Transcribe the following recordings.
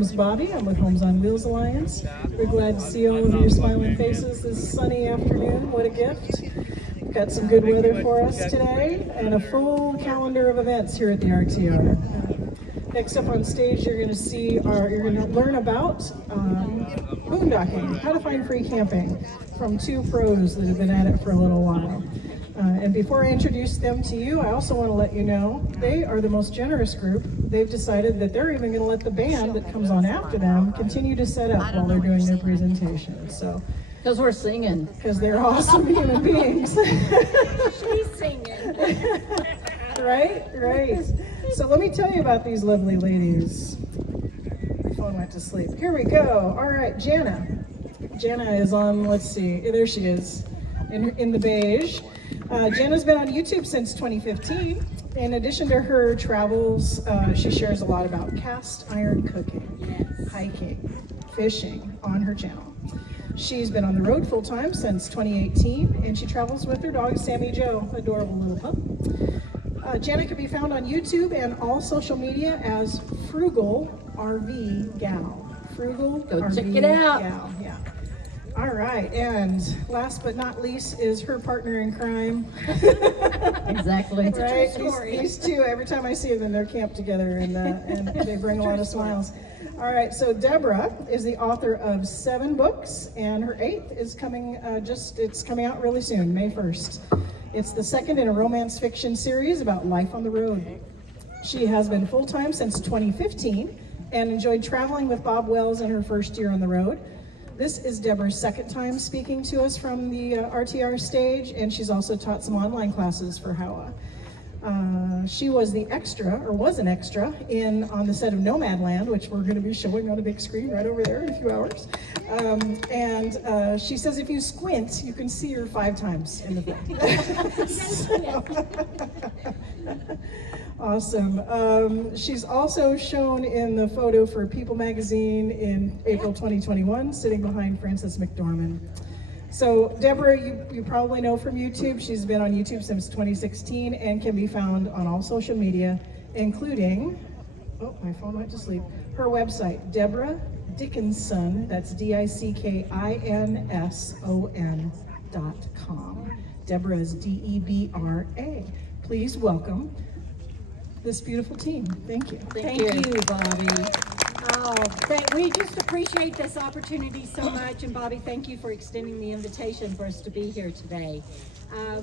name's Bobby. I'm with Homes on Wheels Alliance. We're glad to see all of your smiling faces this sunny afternoon. What a gift. We've got some good weather for us today and a full calendar of events here at the RTR. Next up on stage, you're going to learn about boondocking, how to find free camping from two pros that have been at it for a little while. And before I introduce them to you, I also want to let you know they are the most generous group. They've decided that they're even going to let the band that comes on after them continue to set up while they're doing their presentation. So, because we're singing. Because they're awesome human beings. She's singing. Right. So let me tell you about these lovely ladies. My phone went to sleep. Here we go. All right, Jana. Jana is on, let's see, there she is in the beige. Jana's been on YouTube since 2015. In addition to her travels, she shares a lot about cast iron cooking, hiking, fishing on her channel. She's been on the road full time since 2018, and she travels with her dog, Sammy Joe, adorable little pup. Jana can be found on YouTube and all social media as Frugal RV Gal. Frugal Go RV check it out. Gal. Yeah. All right, and last but not least is her partner in crime. Exactly. It's a Right? true story. These two, every time I see them, they're camped together, and they bring a lot of smiles. All right, so Debra is the author of 7 books, and her 8th is coming, it's coming out really soon, May 1st. It's the 2nd in a romance fiction series about life on the road. She has been full-time since 2015 and enjoyed traveling with Bob Wells in her first year on the road. This is Debra's 2nd time speaking to us from the RTR stage, and she's also taught some online classes for HOWA. She was an extra on the set of Nomadland, which we're going to be showing on a big screen right over there in a few hours. And she says if you squint, you can see her 5 times in the film. Awesome. She's also shown in the photo for People magazine in April 2021, sitting behind Frances McDormand. So Debra, you probably know from YouTube. She's been on YouTube since 2016 and can be found on all social media, including, oh, my phone went to sleep, her website, Debra Dickinson, that's DICKINSON.com. Debra is DEBRA. Please welcome this beautiful team. Thank you. Thank you, Bobby. Oh, we just appreciate this opportunity so much, and Bobby, thank you for extending the invitation for us to be here today.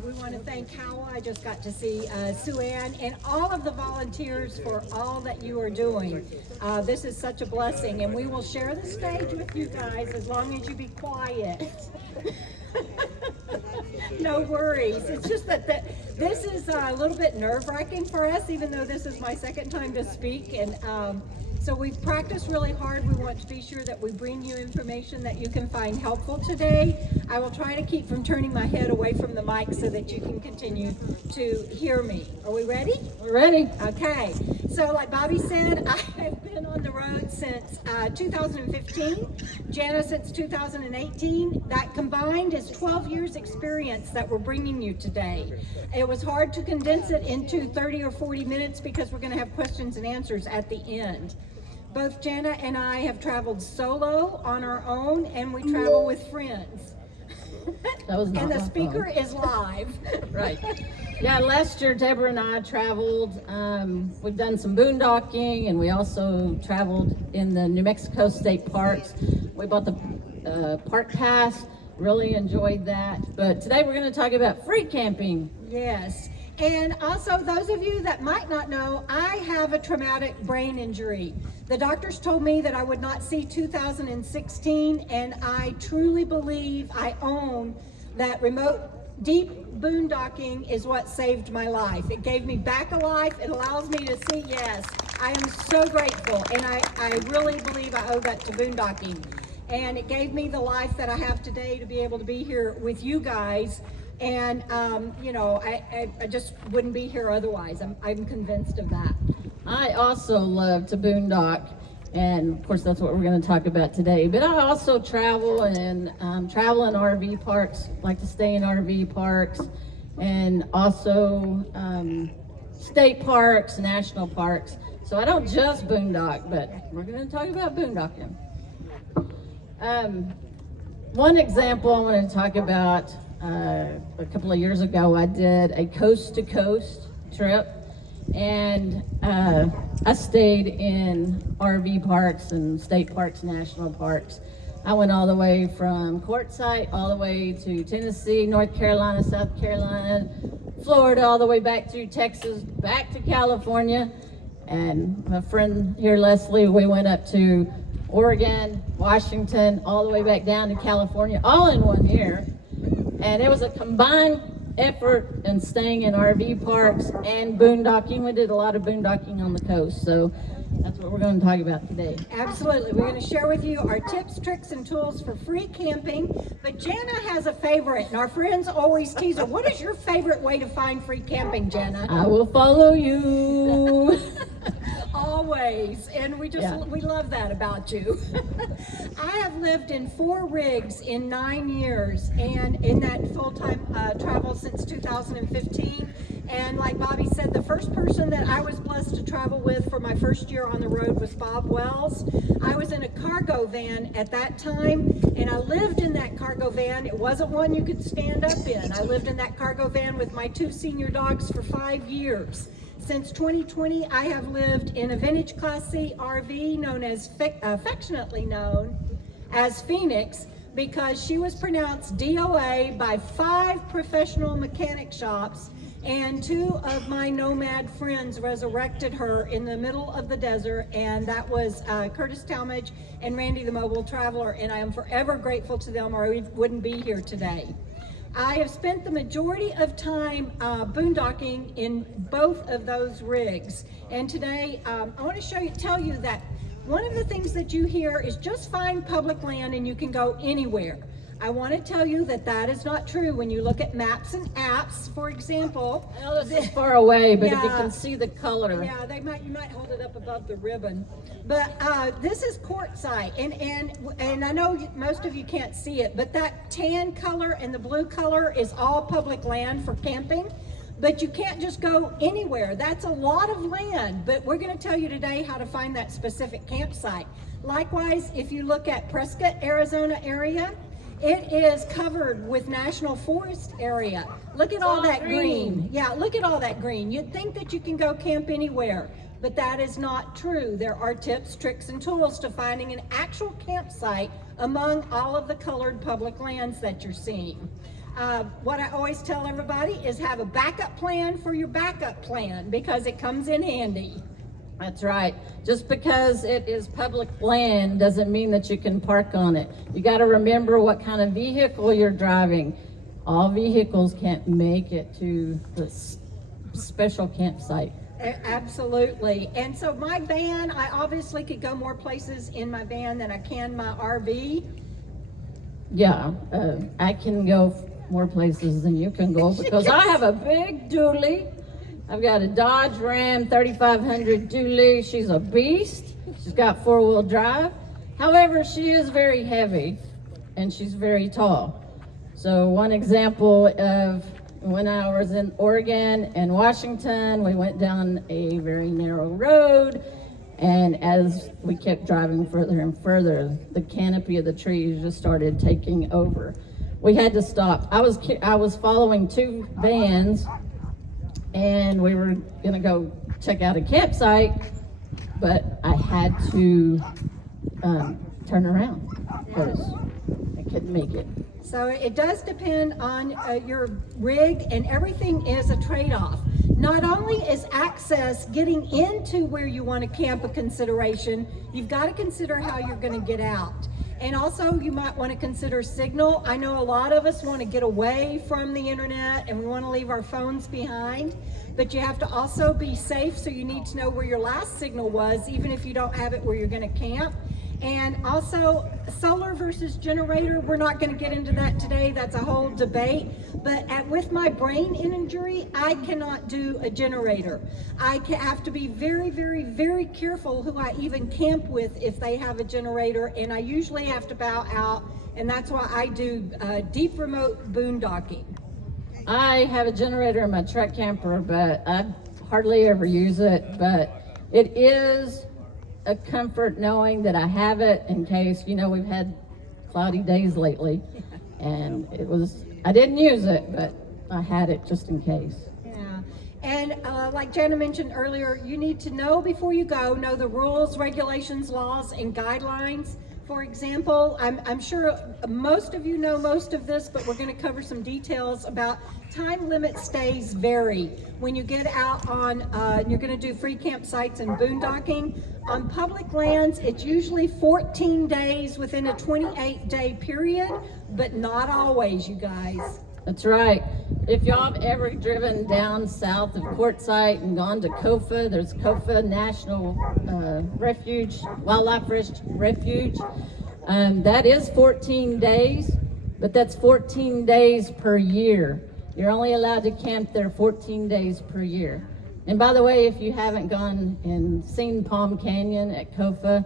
We want to thank HOWA. I just got to see Sue Ann and all of the volunteers for all that you are doing. This is such a blessing, and we will share the stage with you guys as long as you be quiet. No worries. It's just that this is a little bit nerve-wracking for us, even though this is my 2nd time to speak. And so we've practiced really hard. We want to be sure that we bring you information that you can find helpful today. I will try to keep from turning my head away from the mic so that you can continue to hear me. Are we ready? We're ready. Okay. So like Bobby said, I have been on the road since 2015, Jana since 2018. That combined is 12 years experience that we're bringing you today. It was hard to condense it into 30 or 40 minutes because we're going to have questions and answers at the end. Both Jana and I have traveled solo on our own, and we travel with friends. That was not and the my speaker phone. is live. Right. Yeah, last year Debra and I traveled. We've done some boondocking, and we also traveled in the New Mexico state parks. We bought the park pass, really enjoyed that. But today we're going to talk about free camping. Yes. And also, those of you that might not know, I have a traumatic brain injury. The doctors told me that I would not see 2016, and I truly believe I own that remote deep boondocking is what saved my life. It gave me back a life. It allows me to see, yes, I am so grateful, and I really believe I owe that to boondocking. And it gave me the life that I have today to be able to be here with you guys. And, you know, I just wouldn't be here otherwise. I'm convinced of that. I also love to boondock, and of course that's what we're going to talk about today. But I also travel and travel in RV parks, like to stay in RV parks, and also state parks, national parks. So I don't just boondock, but we're going to talk about boondocking. One example I want to talk about, a couple of years ago, I did a coast-to-coast trip, and I stayed in RV parks and state parks, national parks. I went all the way from Quartzsite all the way to Tennessee, North Carolina, South Carolina, Florida, all the way back to Texas, back to California. And my friend here, Leslie, we went up to Oregon, Washington, all the way back down to California, all in 1 year. And it was a combined effort in staying in RV parks and boondocking. We did a lot of boondocking on the coast, so that's what we're going to talk about today. Absolutely. We're going to share with you our tips, tricks, and tools for free camping. But Jana has a favorite, and our friends always tease her. What is your favorite way to find free camping, Jana? I will follow you. Always, and we love that about you. I have lived in 4 rigs in 9 years, and in that full-time travel since 2015. And like Bobby said, the first person that I was blessed to travel with for my first year on the road was Bob Wells. I was in a cargo van at that time, and I lived in that cargo van. It wasn't one you could stand up in. I lived in that cargo van with my 2 senior dogs for 5 years. Since 2020, I have lived in a vintage Class C RV known as, affectionately known as Phoenix, because she was pronounced DOA by 5 professional mechanic shops, and 2 of my nomad friends resurrected her in the middle of the desert, and that was Curtis Talmadge and Randy the Mobile Traveler, and I am forever grateful to them, or I wouldn't be here today. I have spent the majority of time boondocking in both of those rigs, and today I want to tell you that one of the things that you hear is just find public land and you can go anywhere. I want to tell you that that is not true. When you look at maps and apps, for example. I know this is far away, but if you can see the color. Yeah, you might hold it up above the ribbon. But this is Quartzsite, and I know most of you can't see it, but that tan color and the blue color is all public land for camping. But you can't just go anywhere. That's a lot of land, but we're going to tell you today how to find that specific campsite. Likewise, if you look at Prescott, Arizona area, it is covered with national forest area. Look at all that green. Yeah, look at all that green. You'd think that you can go camp anywhere, but that is not true. There are tips, tricks, and tools to finding an actual campsite among all of the colored public lands that you're seeing. What I always tell everybody is have a backup plan for your backup plan, because it comes in handy. That's right. Just because it is public land doesn't mean that you can park on it. You got to remember what kind of vehicle you're driving. All vehicles can't make it to the special campsite. Absolutely. And so my van, I obviously could go more places in my van than I can my RV. Yeah, I can go more places than you can go because I have a big dually. I've got a Dodge Ram 3500 dually. She's a beast. She's got 4-wheel drive. However, she is very heavy and she's very tall. So one example of when I was in Oregon and Washington, we went down a very narrow road, and as we kept driving further and further, the canopy of the trees just started taking over. We had to stop. I was following 2 vans, and we were gonna go check out a campsite, but I had to turn around because I couldn't make it. So it does depend on your rig, and everything is a trade-off. Not only is access, getting into where you want to camp, a consideration, you've got to consider how you're going to get out. And also you might want to consider signal. I know a lot of us want to get away from the internet and we want to leave our phones behind, but you have to also be safe, so you need to know where your last signal was, even if you don't have it where you're going to camp. And also solar versus generator, we're not going to get into that today, that's a whole debate, but with my brain injury, I cannot do a generator. I have to be very, very, very careful who I even camp with if they have a generator, and I usually have to bow out, and that's why I do deep remote boondocking. I have a generator in my truck camper, but I hardly ever use it, but It is a comfort knowing that I have it in case, we've had cloudy days lately, and I didn't use it, but I had it just in case. Yeah, and like Jana mentioned earlier, you need to know before you go, know the rules, regulations, laws, and guidelines. For example, I'm sure most of you know most of this, but we're going to cover some details about time limit stays vary. When you get out on, you're going to do free campsites and boondocking. On public lands, it's usually 14 days within a 28-day period, but not always, you guys. That's right. If y'all have ever driven down south of Quartzsite and gone to KOFA, there's KOFA National Wildlife Refuge. That is 14 days, but that's 14 days per year. You're only allowed to camp there 14 days per year. And by the way, if you haven't gone and seen Palm Canyon at KOFA,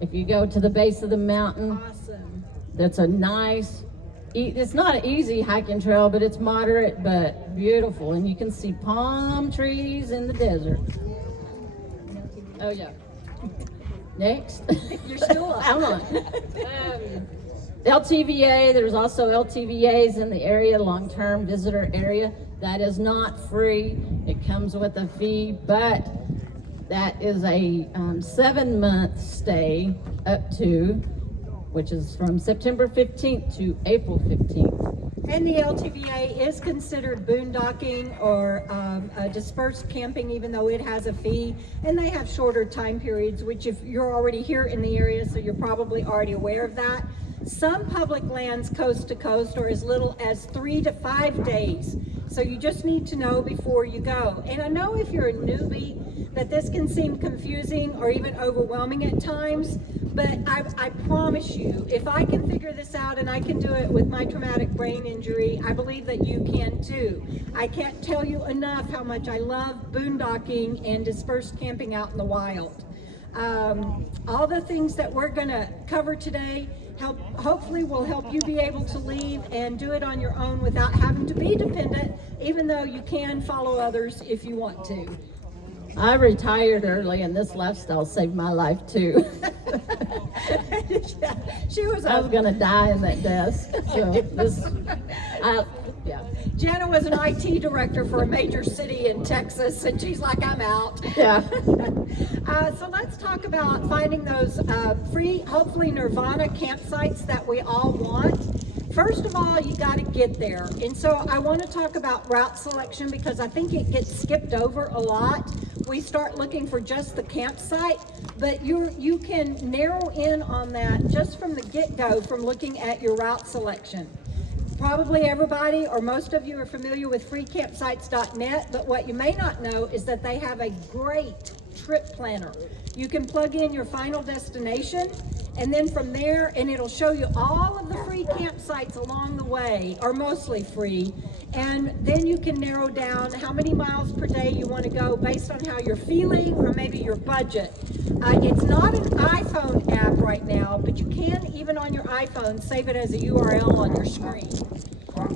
if you go to the base of the mountain, Awesome. that's a nice, it's not an easy hiking trail, but it's moderate but beautiful, and you can see palm trees in the desert. Oh yeah. Next. You're still up. I'm on. LTVA, there's also LTVAs in the area, long-term visitor area. That is not free. It comes with a fee, but that is a 7-month stay up to, which is from September 15th to April 15th. And the LTVA is considered boondocking or dispersed camping, even though it has a fee. And they have shorter time periods, which if you're already here in the area, so you're probably already aware of that. Some public lands coast to coast are as little as 3 to 5 days. So you just need to know before you go. And I know if you're a newbie that this can seem confusing or even overwhelming at times, but I promise you, if I can figure this out and I can do it with my traumatic brain injury, I believe that you can too. I can't tell you enough how much I love boondocking and dispersed camping out in the wild. All the things that we're going to cover today hopefully will help you be able to leave and do it on your own without having to be dependent, even though you can follow others if you want to. I retired early, and this lifestyle saved my life too. I was gonna die in that desk. So yeah. Jana was an IT director for a major city in Texas, and she's like, I'm out. Yeah. So let's talk about finding those free, hopefully nirvana campsites that we all want. First of all, you got to get there. And so I want to talk about route selection because I think it gets skipped over a lot. We start looking for just the campsite, but you can narrow in on that just from the get-go from looking at your route selection. Probably everybody or most of you are familiar with freecampsites.net, but what you may not know is that they have a great trip planner. You can plug in your final destination, and then from there, and it'll show you all of the free campsites along the way, are mostly free, and then you can narrow down how many miles per day you want to go based on how you're feeling or maybe your budget. It's not an iPhone app right now, but you can, even on your iPhone, save it as a URL on your screen.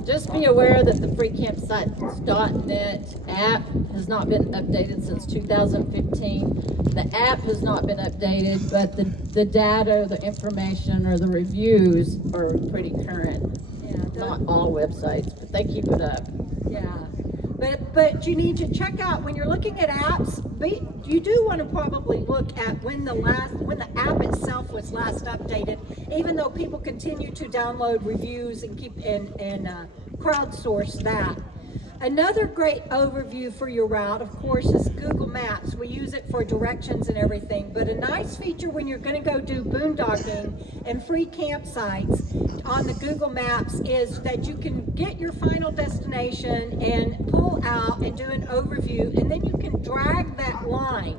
Just be aware that the freecampsites.net app has not been updated since 2015. The app has not been updated, but the data, the information, or the reviews are pretty current. Yeah, not all websites, but they keep it up. Yeah. But you need to check out when you're looking at apps. You do want to probably look at when the app itself was last updated, even though people continue to download reviews and keep and crowdsource that. Another great overview for your route, of course, is Google Maps. We use it for directions and everything, but a nice feature when you're going to go do boondocking and free campsites on the Google Maps is that you can get your final destination and pull out and do an overview, and then you can drag that line.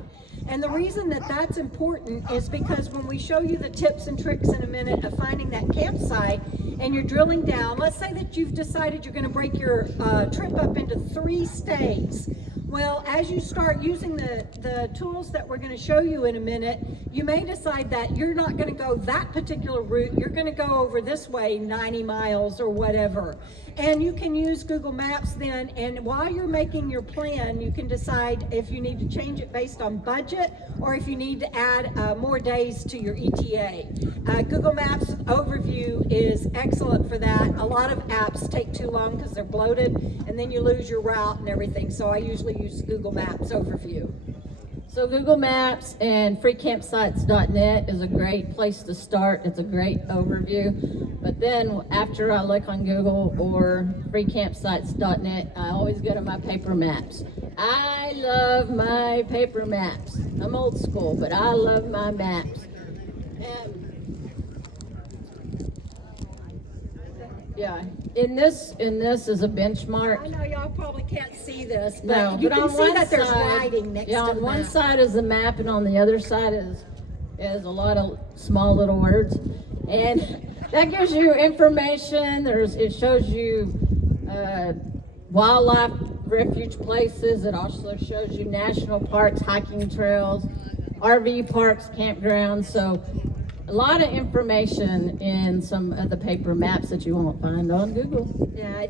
And the reason that that's important is because when we show you the tips and tricks in a minute of finding that campsite and you're drilling down, let's say that you've decided you're going to break your trip up into 3 stays. Well, as you start using the tools that we're going to show you in a minute, you may decide that you're not going to go that particular route. You're going to go over this way 90 miles or whatever. And you can use Google Maps then, and while you're making your plan, you can decide if you need to change it based on budget or if you need to add more days to your ETA. Google Maps overview is excellent for that. A lot of apps take too long because they're bloated, and then you lose your route and everything. So I usually use Google Maps overview. So Google Maps and freecampsites.net is a great place to start. It's a great overview. But then after I look on Google or freecampsites.net, I always go to my paper maps. I love my paper maps. I'm old school, but I love my maps. And yeah, in this is a benchmark. I know y'all probably can't see this, but No, you but can on see one that there's side, writing next yeah, to on the one map. side is the map, and on the other side is a lot of small little words, and that gives you information. It shows you wildlife refuge places. It also shows you national parks, hiking trails, RV parks, campgrounds. So a lot of information in some of the paper maps that you won't find on Google. Yeah,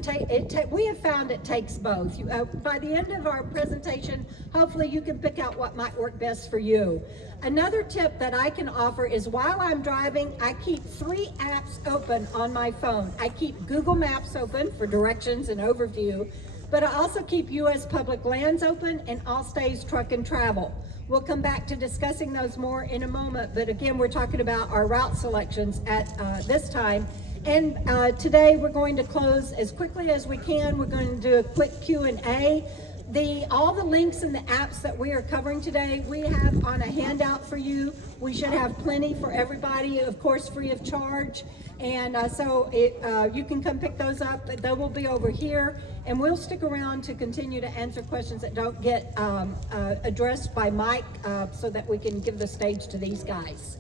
we have found it takes both. By the end of our presentation, hopefully you can pick out what might work best for you. Another tip that I can offer is while I'm driving, I keep 3 apps open on my phone. I keep Google Maps open for directions and overview, but I also keep U.S. Public Lands open and Allstays Truck and Travel. We'll come back to discussing those more in a moment, but again, we're talking about our route selections at this time. And today we're going to close as quickly as we can. We're going to do a quick Q&A. All the links and the apps that we are covering today, we have on a handout for you. We should have plenty for everybody, of course, free of charge. And you can come pick those up. They will be over here. And we'll stick around to continue to answer questions that don't get addressed by Mike so that we can give the stage to these guys.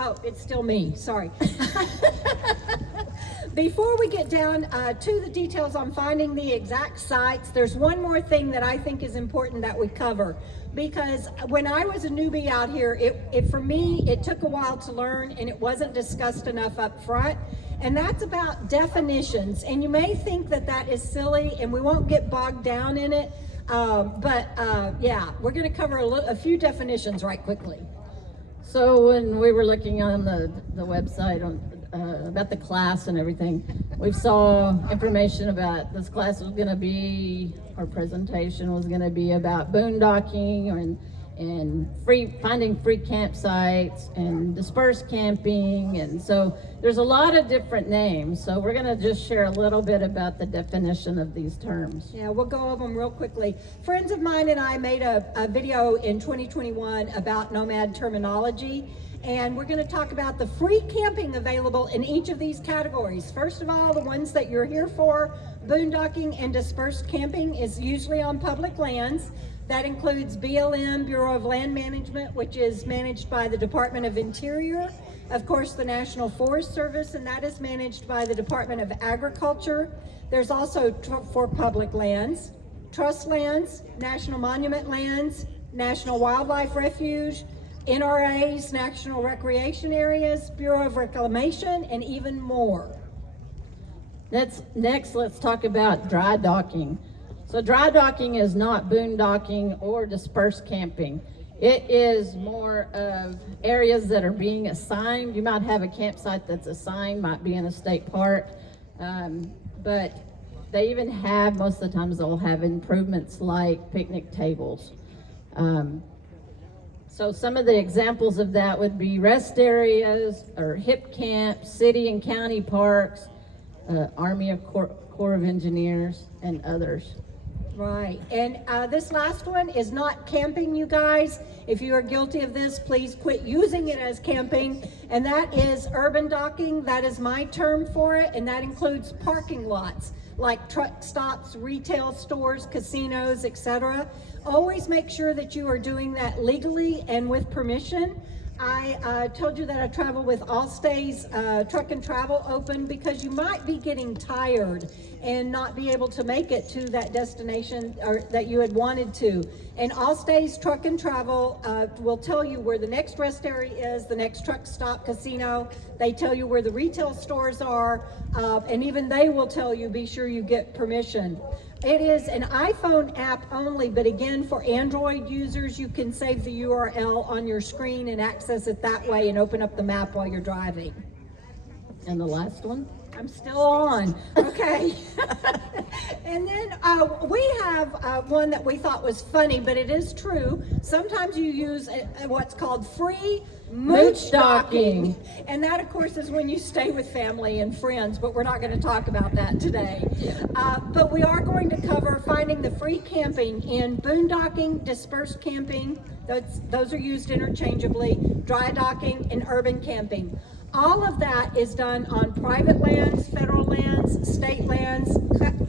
Oh, it's still me, sorry. Before we get down to the details on finding the exact sites, there's one more thing that I think is important that we cover. Because when I was a newbie out here, for me, it took a while to learn and it wasn't discussed enough up front. And that's about definitions. And you may think that that is silly and we won't get bogged down in it. Yeah, we're gonna cover a few definitions right quickly. So when we were looking on the website about the class and everything, we saw information about this class was going to be, our presentation was going to be about boondocking and finding free campsites and dispersed camping, and so there's a lot of different names. So we're going to just share a little bit about the definition of these terms. Yeah, we'll go over them real quickly. Friends of mine and I made a video in 2021 about nomad terminology, and we're going to talk about the free camping available in each of these categories. First of all, the ones that you're here for, boondocking and dispersed camping, is usually on public lands. That includes BLM, Bureau of Land Management, which is managed by the Department of Interior. Of course, the National Forest Service, and that is managed by the Department of Agriculture. There's also for public lands, trust lands, national monument lands, National Wildlife Refuge, NRAs, National Recreation Areas, Bureau of Reclamation, and even more. Next, let's talk about dry docking. So dry docking is not boondocking or dispersed camping. It is more of areas that are being assigned. You might have a campsite that's assigned, might be in a state park, but they even have, most of the times they'll have improvements like picnic tables. So some of the examples of that would be rest areas or hip camps, city and county parks, Army of Corps of Engineers, and others. Right, and this last one is not camping, you guys. If you are guilty of this, please quit using it as camping. And that is urban docking. That is my term for it, and that includes parking lots like truck stops, retail stores, casinos, etc. Always make sure that you are doing that legally and with permission. I told you that I travel with Allstay's Truck and Travel Open because you might be getting tired and not be able to make it to that destination or that you had wanted to. And Allstay's Truck and Travel will tell you where the next rest area is, the next truck stop, casino. They tell you where the retail stores are, and even they will tell you, be sure you get permission. It is an iPhone app only, but again, for Android users, you can save the URL on your screen and access it that way and open up the map while you're driving. And the last one? I'm still on, okay. And then we have one that we thought was funny, but it is true. Sometimes you use what's called free mooch docking. And that, of course, is when you stay with family and friends, but we're not going to talk about that today. But we are going to cover finding the free camping in boondocking, dispersed camping, those are used interchangeably, dry docking, and urban camping. All of that is done on private lands, federal lands, state lands,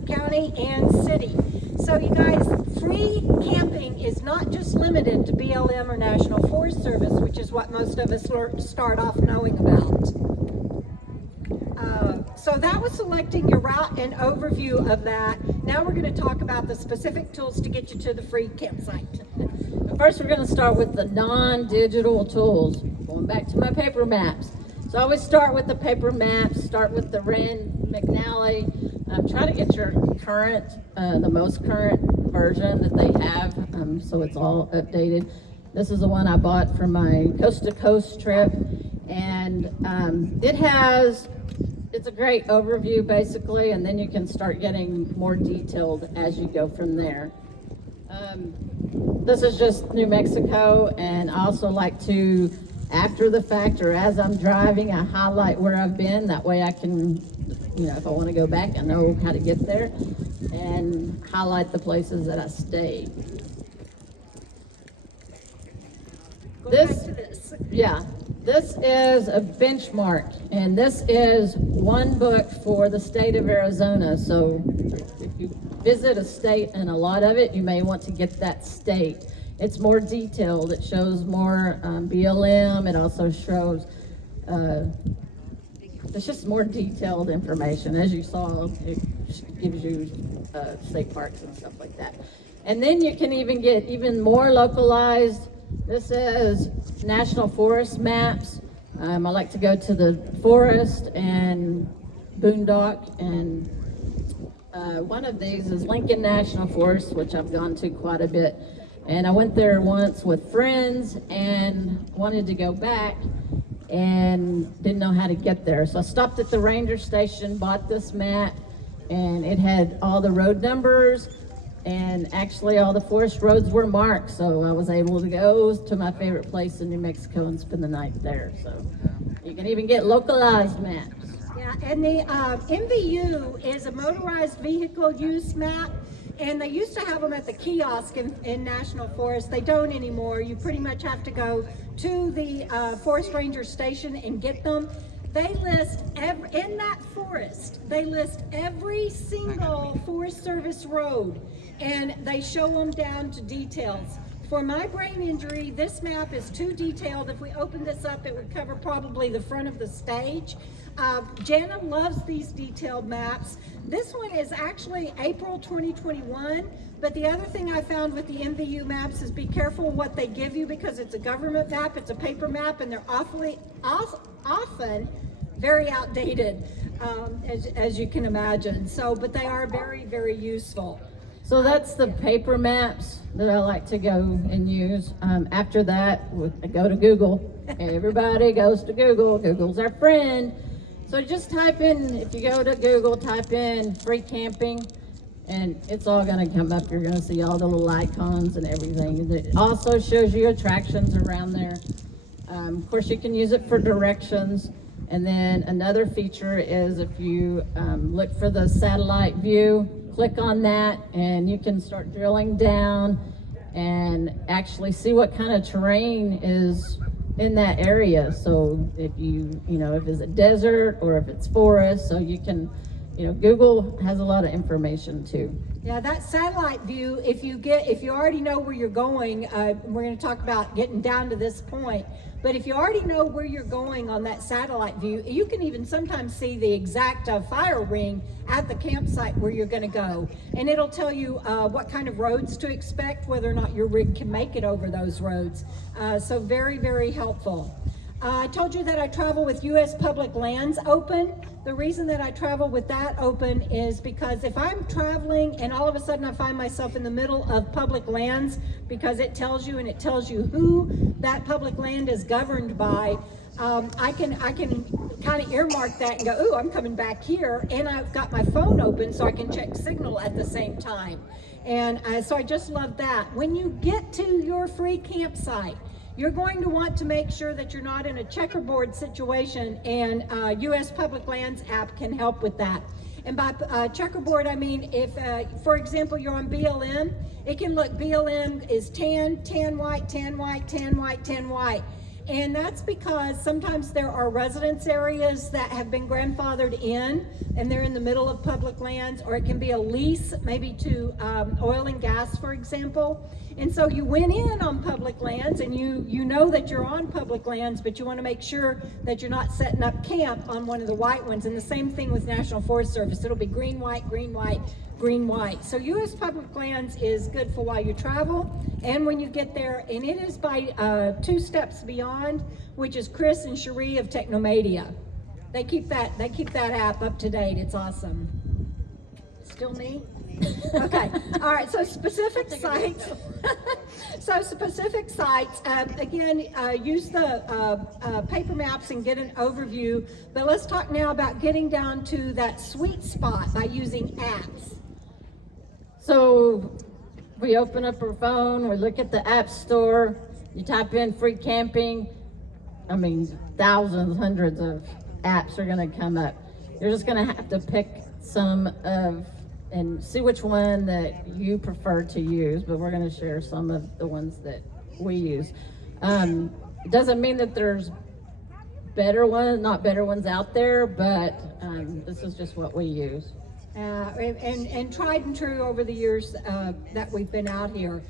county, and city. So you guys, free camping is not just limited to BLM or National Forest Service, which is what most of us start off knowing about. So that was selecting your route and overview of that. Now we're going to talk about the specific tools to get you to the free campsite. First, we're going to start with the non-digital tools. Going back to my paper maps. So I always start with the paper maps, start with the Rand McNally. Try to get your current, the most current version that they have, so it's all updated. This is the one I bought for my coast to coast trip, and it's a great overview basically, and then you can start getting more detailed as you go from there. This is just New Mexico, and I also like to, after the fact or as I'm driving, I highlight where I've been. That way I can, if I want to go back, I know how to get there, and highlight the places that I stayed. This is a benchmark, and this is one book for the state of Arizona. So if you visit a state and a lot of it, you may want to get that state. It's more detailed. It shows more BLM. It also shows, it's just more detailed information. As you saw, it gives you state parks and stuff like that. And then you can even get even more localized. This is National Forest maps. I like to go to the forest and boondock, and one of these is Lincoln National Forest, which I've gone to quite a bit. And I went there once with friends and wanted to go back and didn't know how to get there. So I stopped at the ranger station, bought this map, and it had all the road numbers, and actually all the forest roads were marked. So I was able to go to my favorite place in New Mexico and spend the night there. So you can even get localized maps. Yeah, and the MVU is a motorized vehicle use map. And they used to have them at the kiosk in National Forest. They don't anymore. You pretty much have to go to the Forest Ranger station and get them. They list, in that forest, they list every single Forest Service road, and they show them down to details. For my brain injury, this map is too detailed. If we open this up, it would cover probably the front of the stage. Jana loves these detailed maps. This one is actually April 2021, but the other thing I found with the MVU maps is be careful what they give you, because it's a government map, it's a paper map, and they're often very outdated, as you can imagine. So, but they are very, very useful. So that's the paper maps that I like to go and use. After that, I go to Google. Everybody goes to Google. Google's our friend. So just type in, if you go to Google, type in free camping, and it's all going to come up. You're going to see all the little icons and everything. It also shows you attractions around there. Of course, you can use it for directions. And then another feature is if you look for the satellite view, click on that, and you can start drilling down and actually see what kind of terrain is in that area. So if if it's a desert or if it's forest, so you can, you know, Google has a lot of information too. Yeah, that satellite view, if you already know where you're going, we're going to talk about getting down to this point, but if you already know where you're going on that satellite view, you can even sometimes see the exact fire ring at the campsite where you're going to go. And it'll tell you what kind of roads to expect, whether or not your rig can make it over those roads. So very, very helpful. I told you that I travel with U.S. Public Lands Open. The reason that I travel with that open is because if I'm traveling and all of a sudden I find myself in the middle of public lands, because it tells you, and it tells you who that public land is governed by, I can kind of earmark that and go, ooh, I'm coming back here, and I've got my phone open so I can check signal at the same time. And so I just love that. When you get to your free campsite, you're going to want to make sure that you're not in a checkerboard situation, and U.S. Public Lands app can help with that. And by checkerboard, I mean if, for example, you're on BLM, it can look BLM is tan, tan white, tan white, tan white, tan white. And that's because sometimes there are residence areas that have been grandfathered in and they're in the middle of public lands, or it can be a lease, maybe to oil and gas, for example. And so you went in on public lands and you know that you're on public lands, but you want to make sure that you're not setting up camp on one of the white ones. And the same thing with National Forest Service. It'll be green, white, green, white, green, white. So U.S. Public Lands is good for while you travel and when you get there. And it is by 2 steps beyond, which is Chris and Cherie of Technomedia. They keep that app up to date. It's awesome. Still me? Okay. All right. So specific sites. Again, use the paper maps and get an overview. But let's talk now about getting down to that sweet spot by using apps. So we open up our phone, we look at the app store, you type in free camping. I mean, thousands, hundreds of apps are going to come up. You're just going to have to pick some of and see which one that you prefer to use, but we're going to share some of the ones that we use. It doesn't mean that there's not better ones out there, but this is just what we use. And tried and true over the years that we've been out here.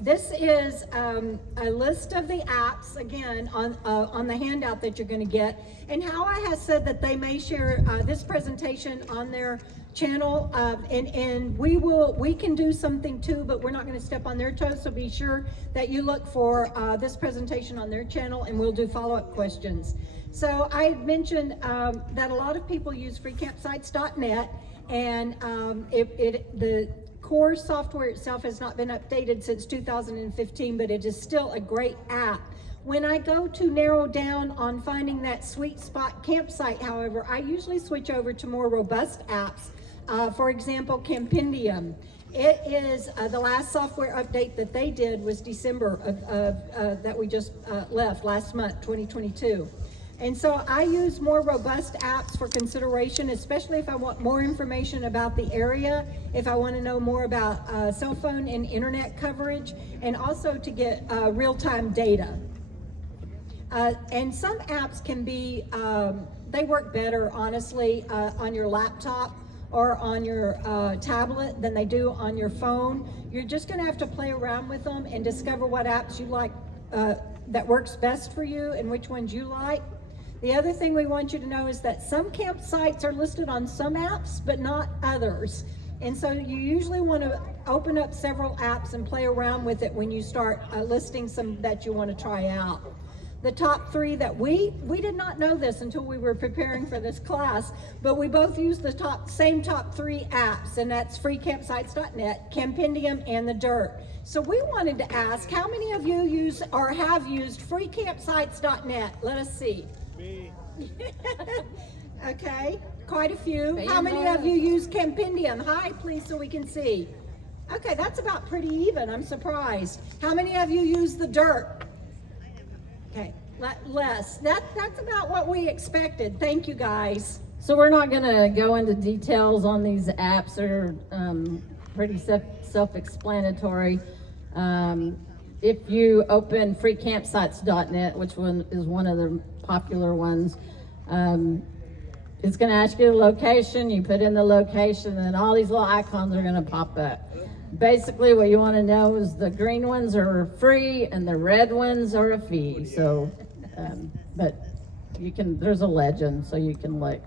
This is a list of the apps, again, on the handout that you're going to get. And HOWA has said that they may share this presentation on their channel, and we can do something too, but we're not going to step on their toes, so be sure that you look for this presentation on their channel, and we'll do follow-up questions. So I mentioned that a lot of people use freecampsites.net, and the core software itself has not been updated since 2015, but it is still a great app. When I go to narrow down on finding that sweet spot campsite, however, I usually switch over to more robust apps. For example, Campendium. It is the last software update that they did was December of that we just left last month, 2022. And so I use more robust apps for consideration, especially if I want more information about the area, if I want to know more about cell phone and internet coverage, and also to get real-time data. And some apps can be, they work better, honestly, on your laptop or on your tablet than they do on your phone. You're just going to have to play around with them and discover what apps you like that works best for you and which ones you like. The other thing we want you to know is that some campsites are listed on some apps, but not others. And so you usually want to open up several apps and play around with it when you start listing some that you want to try out. The top 3 that we did not know this until we were preparing for this class, but we both use the same top 3 apps, and that's freecampsites.net, Campendium, and the Dirt. So we wanted to ask, how many of you use or have used freecampsites.net? Let us see. Me. Okay, quite a few. How many of you use Campendium? Hi, please, so we can see. Okay, that's about pretty even. I'm surprised. How many of you use the Dirt? Okay, less. That's about what we expected. Thank you, guys. So we're not going to go into details on these apps. They're pretty self-explanatory. If you open freecampsites.net, which one is one of the popular ones, it's gonna ask you the location, you put in the location, and all these little icons are gonna pop up. Basically, what you wanna know is the green ones are free and the red ones are a fee, so, but there's a legend, so you can look.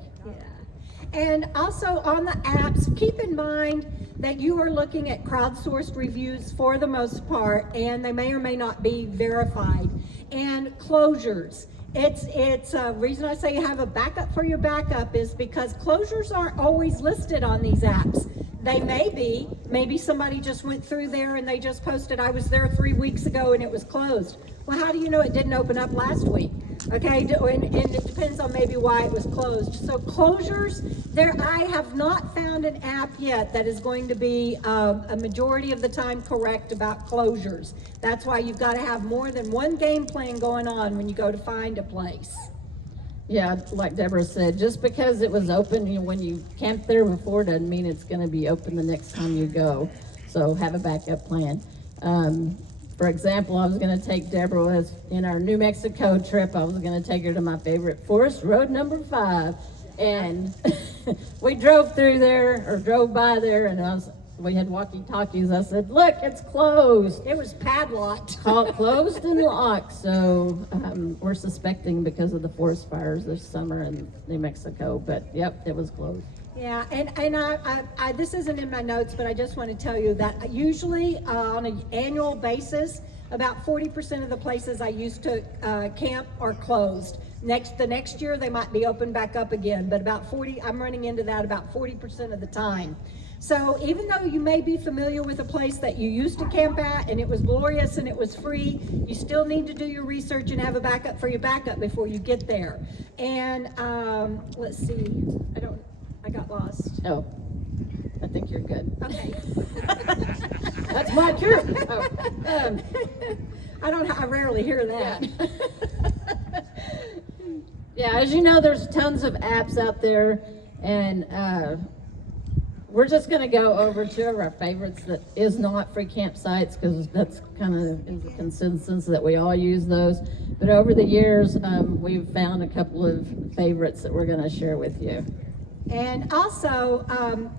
And also on the apps, keep in mind that you are looking at crowdsourced reviews for the most part, and they may or may not be verified. And closures. It's a reason I say you have a backup for your backup is because closures aren't always listed on these apps. They may be. Maybe somebody just went through there and they just posted, I was there 3 weeks ago and it was closed. Well, how do you know it didn't open up last week? Okay, and it depends on maybe why it was closed. So closures, I have not found an app yet that is going to be a majority of the time correct about closures. That's why you've got to have more than one game plan going on when you go to find a place. Yeah, like Debra said, just because it was open when you camped there before doesn't mean it's going to be open the next time you go. So have a backup plan. For example, I was going to take Debra in our New Mexico trip. I was going to take her to my favorite forest, road number 5. And we drove through there, or drove by there, and we had walkie-talkies. I said, look, it's closed. It was padlocked. Closed and locked. So we're suspecting because of the forest fires this summer in New Mexico. But yep, it was closed. Yeah, and I this isn't in my notes, but I just want to tell you that usually on an annual basis, about 40% of the places I used to camp are closed. The next year they might be open back up again, but I'm running into that about 40% of the time. So even though you may be familiar with a place that you used to camp at and it was glorious and it was free, you still need to do your research and have a backup for your backup before you get there. And let's see, I got lost. Oh, I think you're good. Okay. That's my truth. I rarely hear that. Yeah, as you know, there's tons of apps out there, and we're just going to go over 2 of our favorites that is not free campsites, because that's kind of is the consensus that we all use those. But over the years, we've found a couple of favorites that we're going to share with you. And also,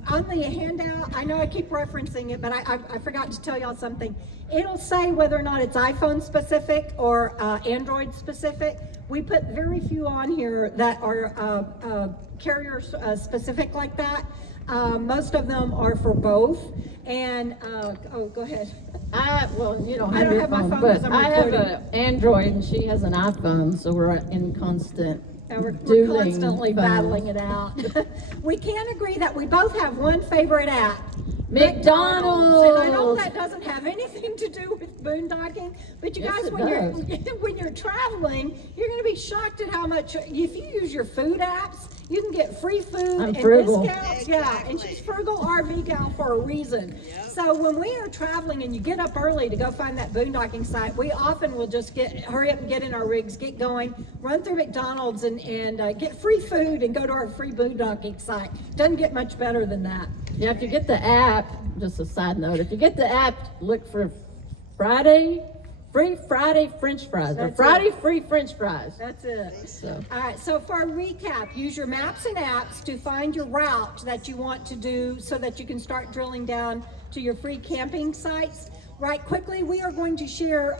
on the handout, I know I keep referencing it, but I forgot to tell y'all something. It'll say whether or not it's iPhone specific or Android specific. We put very few on here that are carrier specific like that. Most of them are for both. And, go ahead. Well, you don't I have don't your have my phone, phone but 'cause I'm I have recording. an Android and she has an iPhone, so we're in constant And we're dueling constantly phones. battling it out. We can agree that we both have one favorite app. McDonald's. And I know that doesn't have anything to do with boondocking, but you Yes, guys, it when you're traveling, you're going to be shocked at how much, if you use your food apps, you can get free food I'm and frugal. discounts. Yeah, and she's frugal RV gal for a reason. So when we are traveling and you get up early to go find that boondocking site, we often will just hurry up and get in our rigs, get going, run through McDonald's and get free food and go to our free boondocking site. Doesn't get much better than that. Yeah, if you get the app, just a side note, if you get the app, look for free Friday French fries, or That's Friday it. free French fries. That's it. So. All right, so for a recap, use your maps and apps to find your route that you want to do so that you can start drilling down to your free camping sites. Right, quickly, we are going to share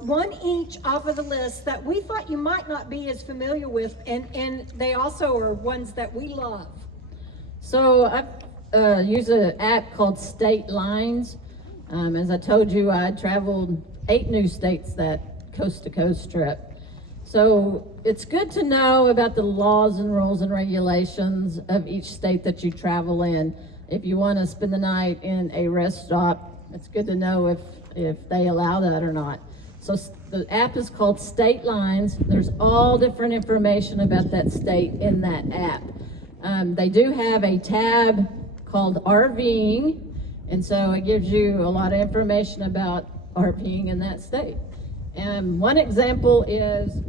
one each off of the list that we thought you might not be as familiar with, and they also are ones that we love. So I use an app called State Lines. As I told you, I traveled 8 new states that coast-to-coast trip. So it's good to know about the laws and rules and regulations of each state that you travel in. If you want to spend the night in a rest stop, it's good to know if they allow that or not. So the app is called State Lines. There's all different information about that state in that app. They do have a tab called RVing, and so it gives you a lot of information about RVing in that state. And one example is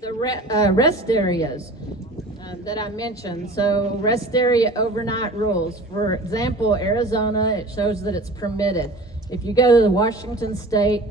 the rest areas that I mentioned. So rest area overnight rules. For example, Arizona, it shows that it's permitted. If you go to the Washington state,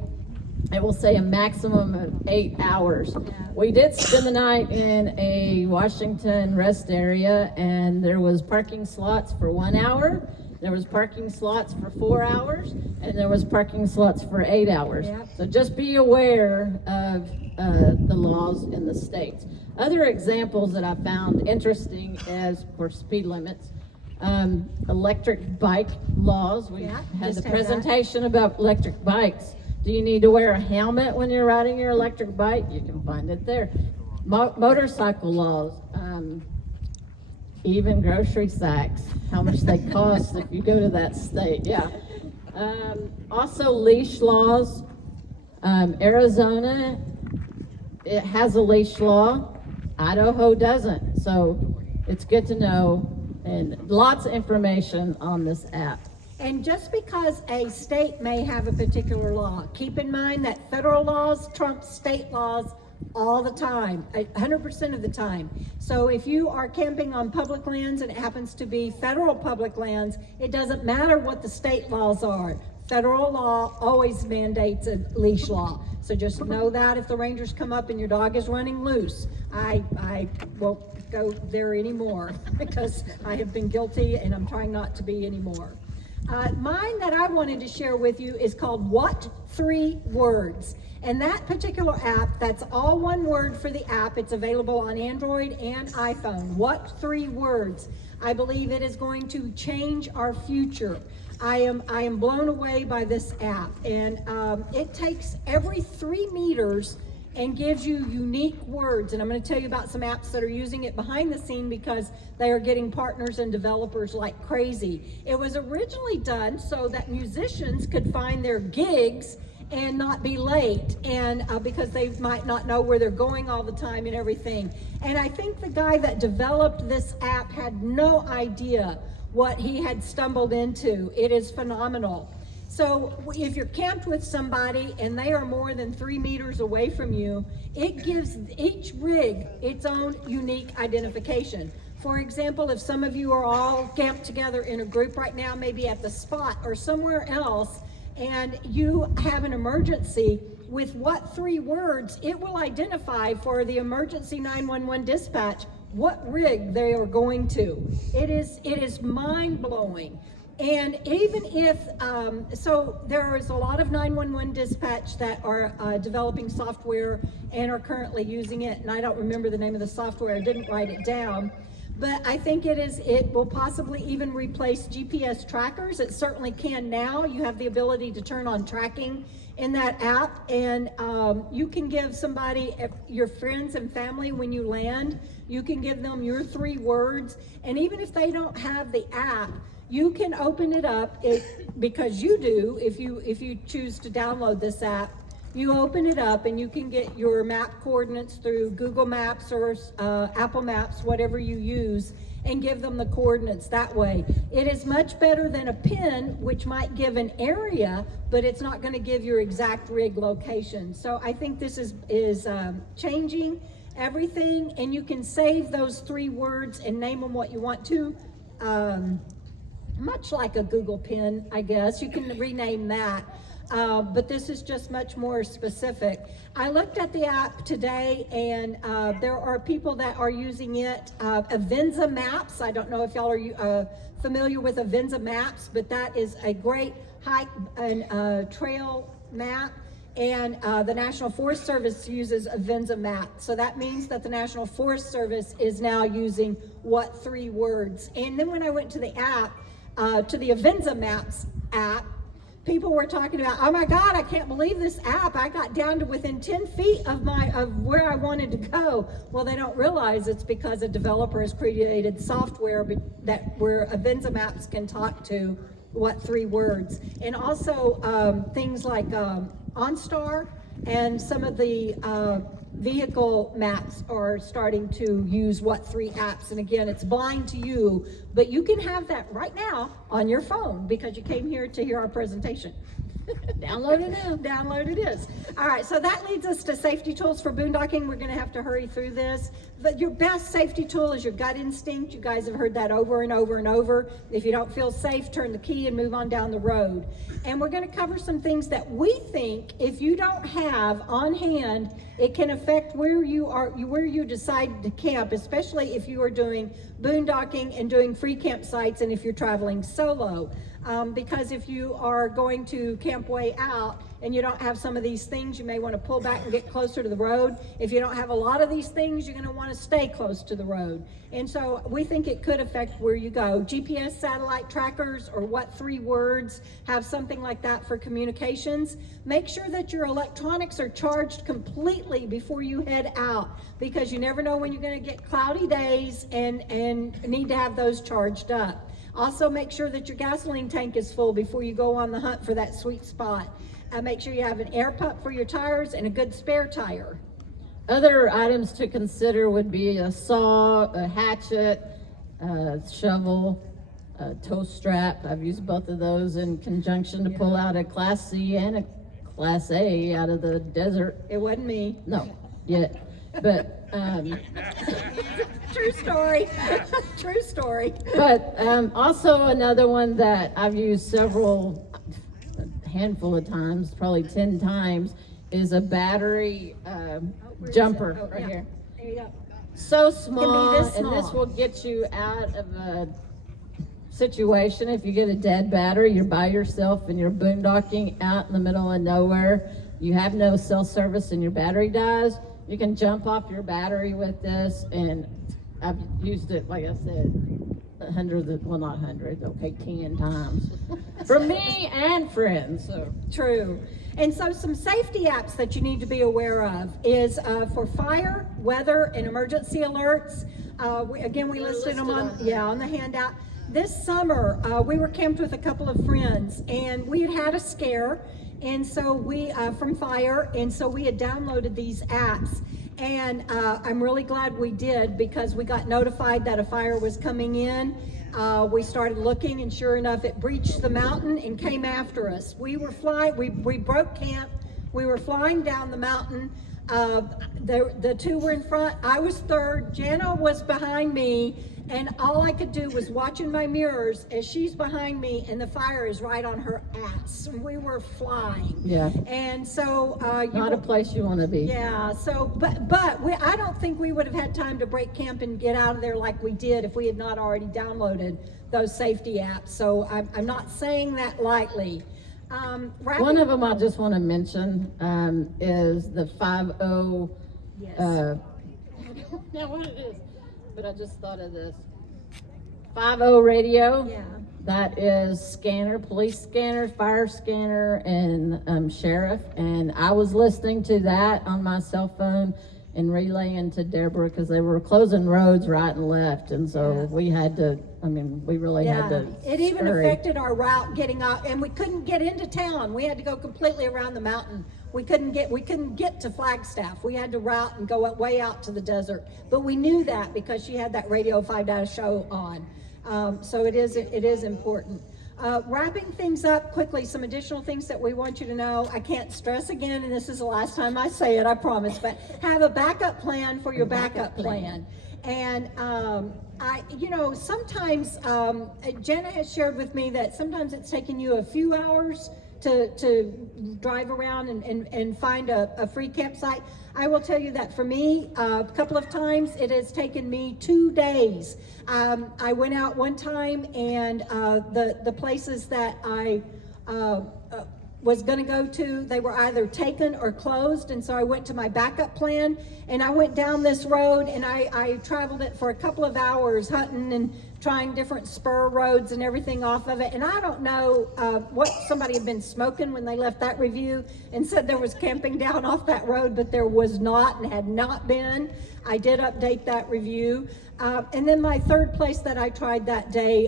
it will say a maximum of 8 hours. We did spend the night in a Washington rest area, and there was parking slots for 1 hour, there was parking slots for 4 hours, and there was parking slots for 8 hours. Yep. So just be aware of the laws in the states. Other examples that I found interesting as for speed limits, electric bike laws. We Yeah, had just the had that. presentation about electric bikes. Do you need to wear a helmet when you're riding your electric bike? You can find it there. Motorcycle laws, even grocery sacks, how much they cost if you go to that state, yeah. Also leash laws. Arizona, it has a leash law. Idaho doesn't, so it's good to know, and lots of information on this app. And just because a state may have a particular law, keep in mind that federal laws trump state laws all the time, 100% of the time. So if you are camping on public lands and it happens to be federal public lands, it doesn't matter what the state laws are. Federal law always mandates a leash law. So just know that if the rangers come up and your dog is running loose, I won't go there anymore because I have been guilty and I'm trying not to be anymore. Mine that I wanted to share with you is called What 3 Words. And that particular app, that's all one word for the app. It's available on Android and iPhone. What 3 Words? I believe it is going to change our future. I am blown away by this app, and it takes every 3 meters and gives you unique words. And I'm going to tell you about some apps that are using it behind the scene because they are getting partners and developers like crazy. It was originally done so that musicians could find their gigs and not be late, and because they might not know where they're going all the time and everything. And I think the guy that developed this app had no idea what he had stumbled into. It is phenomenal. So if you're camped with somebody and they are more than 3 meters away from you, it gives each rig its own unique identification. For example, if some of you are all camped together in a group right now, maybe at the spot or somewhere else, and you have an emergency, with what 3 words, it will identify for the emergency 911 dispatch what rig they are going to. It is mind-blowing. And even if, so there is a lot of 911 dispatch that are developing software and are currently using it, and I don't remember the name of the software, I didn't write it down, but I think it will possibly even replace GPS trackers. It certainly can now. You have the ability to turn on tracking in that app, and you can give somebody, your friends and family, when you land, you can give them your 3 words, and even if they don't have the app, you can open it up, because you do, if you choose to download this app, you open it up and you can get your map coordinates through Google Maps or Apple Maps, whatever you use, and give them the coordinates that way. It is much better than a pin, which might give an area, but it's not going to give your exact rig location. So I think this is changing everything, and you can save those 3 words and name them what you want to. Much like a Google pin, I guess. You can rename that. But this is just much more specific. I looked at the app today, and there are people that are using it. Awenza Maps, I don't know if y'all are familiar with Awenza Maps, but that is a great hike and trail map. And the National Forest Service uses Awenza Maps. So that means that the National Forest Service is now using what 3 words. And then when I went to the app, to the Awenza Maps app, people were talking about, oh my God, I can't believe this app. I got down to within 10 feet of where I wanted to go. Well, they don't realize it's because a developer has created software where Awenza Maps can talk to what 3 words. And also things like OnStar and some of the vehicle maps are starting to use what 3 apps. And again, it's blind to you, but you can have that right now on your phone because you came here to hear our presentation. Download it now. Download it is. All right, so that leads us to safety tools for boondocking. We're going to have to hurry through this. But your best safety tool is your gut instinct. You guys have heard that over and over and over. If you don't feel safe, turn the key and move on down the road. And we're going to cover some things that we think if you don't have on hand, it can affect where you are, where you decide to camp, especially if you are doing boondocking and doing free campsites and if you're traveling solo. Because if you are going to camp way out and you don't have some of these things, you may want to pull back and get closer to the road. If you don't have a lot of these things, you're going to want to stay close to the road. And so we think it could affect where you go. GPS satellite trackers, or what 3 words, have something like that for communications. Make sure that your electronics are charged completely before you head out, because you never know when you're going to get cloudy days and need to have those charged up. Also, make sure that your gasoline tank is full before you go on the hunt for that sweet spot. Make sure you have an air pump for your tires and a good spare tire. Other items to consider would be a saw, a hatchet, a shovel, a tow strap. I've used both of those in conjunction to pull out a Class C and a Class A out of the desert. It wasn't me. No, yet. But True story. True story. But also another one that I've used a handful of times, probably 10 times, is a battery jumper right here. There you go. So small, this and this small. will get you out of a situation. If you get a dead battery, you're by yourself and you're boondocking out in the middle of nowhere, you have no cell service and your battery dies, you can jump off your battery with this. And I've used it, like I said, not hundreds, okay, 10 times. For me and friends. So. True. And so some safety apps that you need to be aware of is for fire, weather, and emergency alerts. We listed them on the handout. This summer, we were camped with a couple of friends, and we had a scare, and so we from fire, and so we had downloaded these apps. And I'm really glad we did, because we got notified that a fire was coming in. We started looking, and sure enough, it breached the mountain and came after us. We were flying, we broke camp, we were flying down the mountain. The 2 were in front, I was third, Jana was behind me, and all I could do was watch in my mirrors as she's behind me and the fire is right on her ass. We were flying. Yeah. And so not a place you want to be. Yeah, so, but I don't think we would have had time to break camp and get out of there like we did if we had not already downloaded those safety apps. So I'm not saying that lightly. One of them I just want to mention is the 50. Yes. I don't know what it is, but I just thought of this. 50 radio. Yeah. That is scanner, police scanner, fire scanner, and sheriff. And I was listening to that on my cell phone and relaying to Debra, because they were closing roads right and left. And so we had to, we really had to It even scurry. affected our route getting out, and we couldn't get into town. We had to go completely around the mountain. We couldn't get to Flagstaff. We had to route and go way out to the desert. But we knew that because she had that Radio 5 show on. So it is important. Wrapping things up quickly, some additional things that we want you to know. I can't stress again, and this is the last time I say it, I promise, but have a backup plan for your backup plan. And sometimes Jenna has shared with me that sometimes it's taken you a few hours to drive around and find a free campsite. I will tell you that for me, a couple of times it has taken me 2 days. I went out one time, and the places that I was going to go to, they were either taken or closed, and so I went to my backup plan, and I went down this road, and I traveled it for a couple of hours, hunting and trying different spur roads and everything off of it. And I don't know what somebody had been smoking when they left that review and said there was camping down off that road, but there was not and had not been. I did update that review. And then my third place that I tried that day,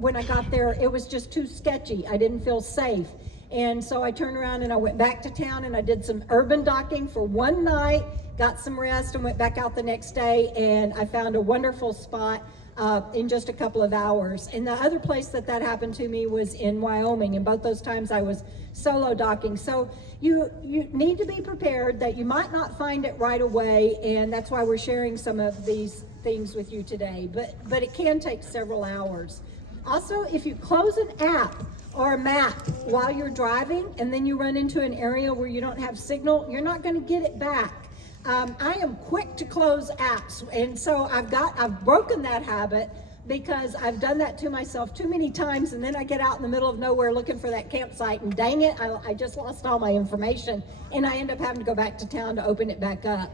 when I got there, it was just too sketchy. I didn't feel safe. And so I turned around and I went back to town, and I did some urban docking for one night, got some rest, and went back out the next day, and I found a wonderful spot. in just a couple of hours. And the other place that happened to me was in Wyoming, and both those times I was solo docking. So you need to be prepared that you might not find it right away, and that's why we're sharing some of these things with you today. But it can take several hours. Also, if you close an app or a map while you're driving and then you run into an area where you don't have signal, you're not going to get it back. I am quick to close apps, and so I've broken that habit because I've done that to myself too many times, and then I get out in the middle of nowhere looking for that campsite, and dang it, I just lost all my information, and I end up having to go back to town to open it back up.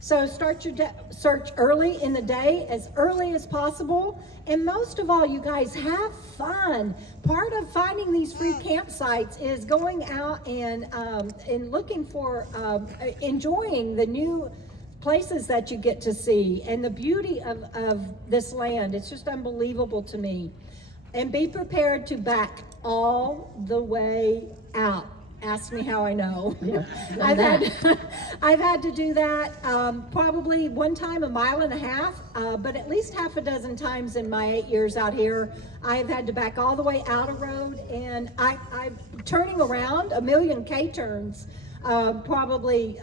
So start your search early in the day, as early as possible, and most of all, you guys, have fun. Part of finding these free campsites is going out and looking for, enjoying the new places that you get to see and the beauty of this land. It's just unbelievable to me. And be prepared to back all the way out. Ask me how I know. Yeah, I've had to do that probably one time 1.5 miles, but at least half a dozen times in my 8 years out here, I have had to back all the way out of road, and I'm turning around a million K-turns, probably,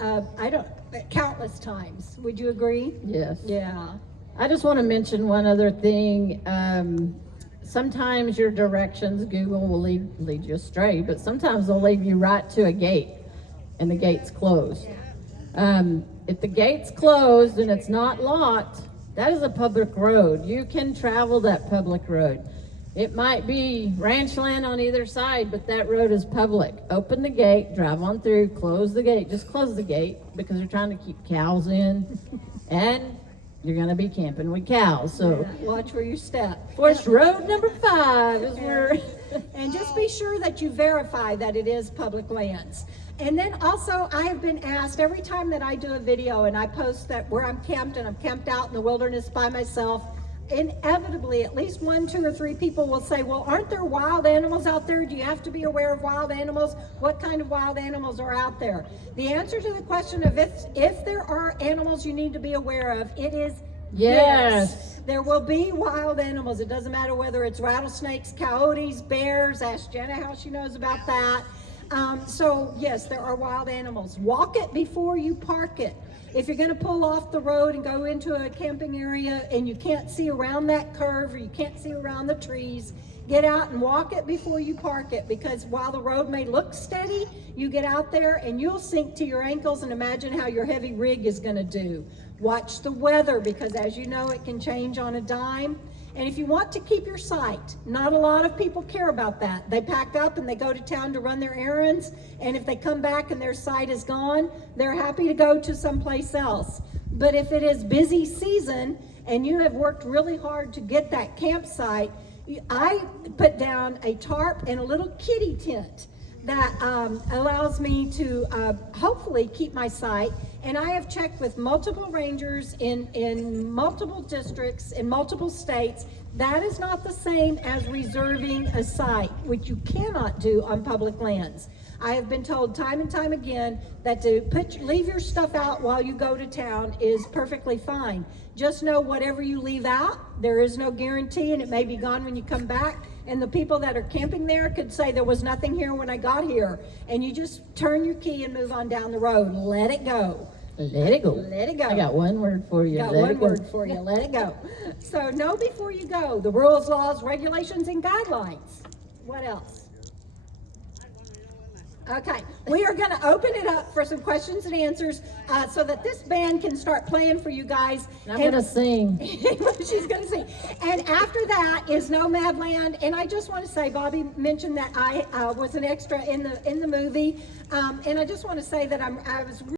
countless times. Would you agree? Yes. Yeah. I just want to mention one other thing. Sometimes your directions, Google will lead you astray, but sometimes they'll lead you right to a gate, and the gate's closed. If the gate's closed and it's not locked, that is a public road. You can travel that public road. It might be ranch land on either side, but that road is public. Open the gate, drive on through, close the gate. Just close the gate because they're trying to keep cows in, and you're going to be camping with cows. So Watch where you step. forest road number 5 is where. And just be sure that you verify that it is public lands. And then also, I have been asked every time that I do a video and I post that where I'm camped, and I'm camped out in the wilderness by myself, inevitably at least 1, 2, or 3 people will say, well, aren't there wild animals out there? Do you have to be aware of wild animals? What kind of wild animals are out there? The answer to the question of if there are animals you need to be aware of, it is yes. There will be wild animals. It doesn't matter whether it's rattlesnakes, coyotes, bears. Ask Jenna how she knows about that. So yes, there are wild animals. Walk it before you park it. If you're going to pull off the road and go into a camping area and you can't see around that curve or you can't see around the trees, get out and walk it before you park it, because while the road may look steady, you get out there and you'll sink to your ankles, and imagine how your heavy rig is going to do. Watch the weather, because as you know, it can change on a dime. And if you want to keep your sight, not a lot of people care about that. They pack up and they go to town to run their errands, and if they come back and their sight is gone, they're happy to go to someplace else. But if it is busy season and you have worked really hard to get that campsite, I put down a tarp and a little kitty tent that allows me to hopefully keep my sight. And I have checked with multiple rangers in multiple districts, in multiple states. That is not the same as reserving a site, which you cannot do on public lands. I have been told time and time again that to leave your stuff out while you go to town is perfectly fine. Just know whatever you leave out, there is no guarantee, and it may be gone when you come back. And the people that are camping there could say there was nothing here when I got here. And you just turn your key and move on down the road. Let it go. Let it go. Let it go. I got one word for you. Got Let one it go. word for you. Let it go. So know before you go the rules, laws, regulations, and guidelines. What else? Okay, we are going to open it up for some questions and answers so that this band can start playing for you guys. I'm going to sing. She's going to sing. And after that is Nomadland. And I just want to say, Bobby mentioned that I was an extra in the movie. And I just want to say that I was